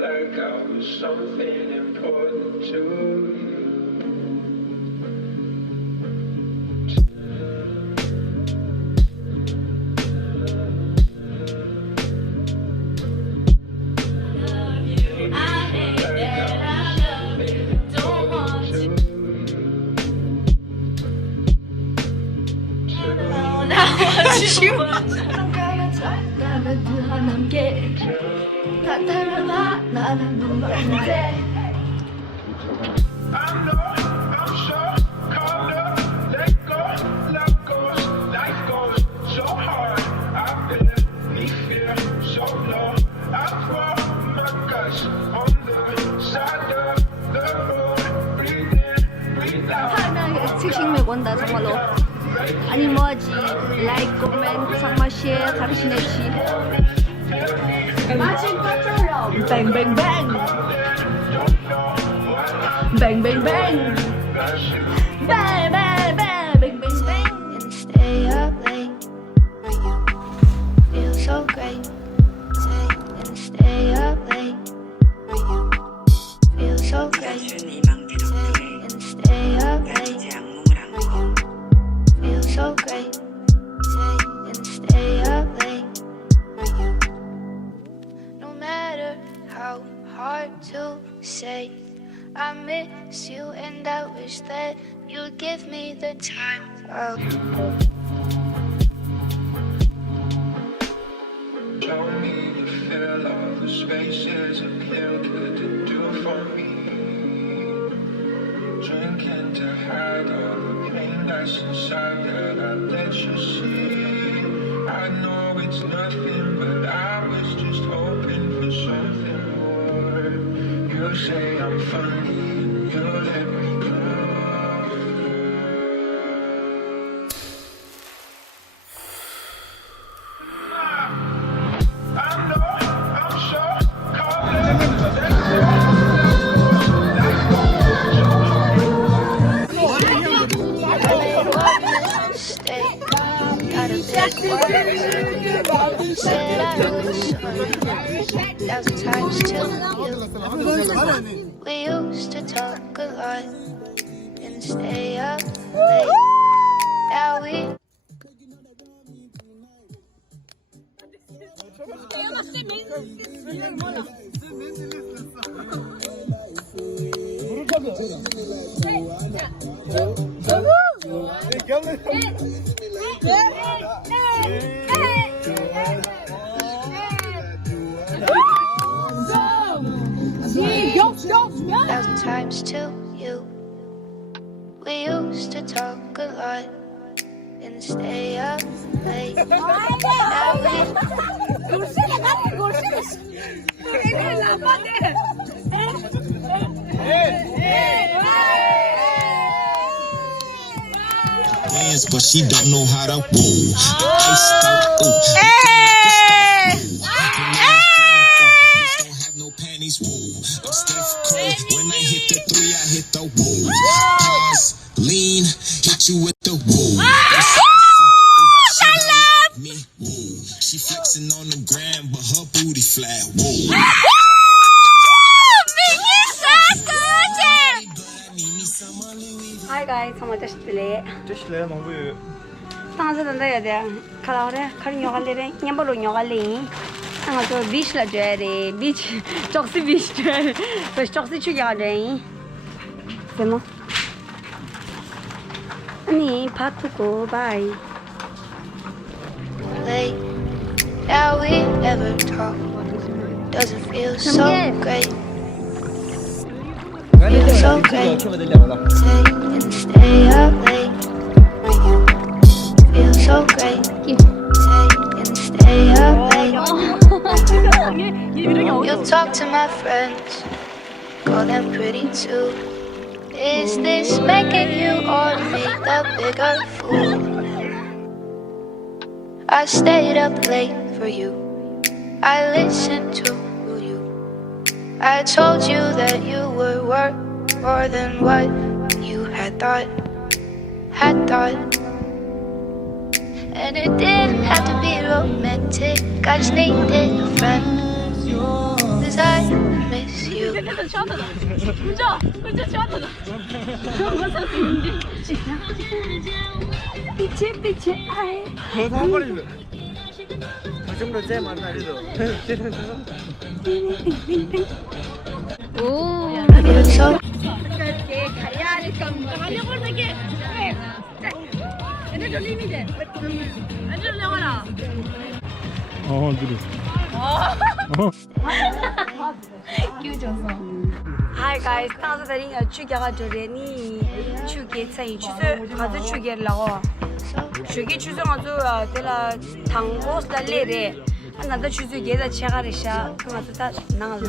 like I was something important to you. 책씩 메고 온다 정말로. 아니 뭐하지? 라이크, 코멘, 상마 share, 당신의 시. 마침 빠져요. 뱅뱅뱅. 뱅뱅뱅. 뱅뱅뱅. 뱅뱅뱅. And stay up late for you. Feel so great. And stay up late for you. Feel so great. And stay up late for you. Feel so great. And stay up late for you. No matter how hard to say, I miss you and I wish that you'd give me the time of. Don't need to fill all the spaces a pill couldn't do for me. Drinking to hide all the pain that's inside that I let you see. I know it's nothing, but I was just hoping for something more. You say I'm funny and you let me go. Thousand times to you. We used to talk a lot and stay up late. Now we thousand times to you. We used to talk a lot and stay up late. Now dance, but she don't know how to woo. Iced out, ooh. Bitch don't have no panties, woo. I'm Steph Curry. When I hit the three, I hit the woo. Pause, lean, hit you with the woo. She don't like me, woo. She flexing on the gram, but her booty flat, woo. Hi guys, sama testle. Testle non vuoi? Stanza da andare a calare, carino galere, niambolo nyogali. Anga to beach la jere, beach, choksi beach jere. Pues choksi chugale. Semo. Ani patuko bye. late. Now we never talk. Doesn't feel so great. Feel so great. Say and stay up late for you. Feel so great. Say and stay up late. You talk to my friends, call them pretty too. Is this making you or me the bigger fool? I stayed up late for you. I listened to you. I told you that you were worth more than what you had thought. And it didn't have to be romantic. I just needed a friend. The 'cause I miss you. Feel so Hi guys,当时在那个去给他做的你去给参与，就是还是去给了哦，去给就是我做对了，糖果是来的，那都去给他切开的下，我做他拿了这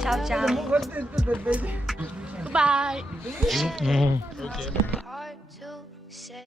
，ciao ciao。hard to say.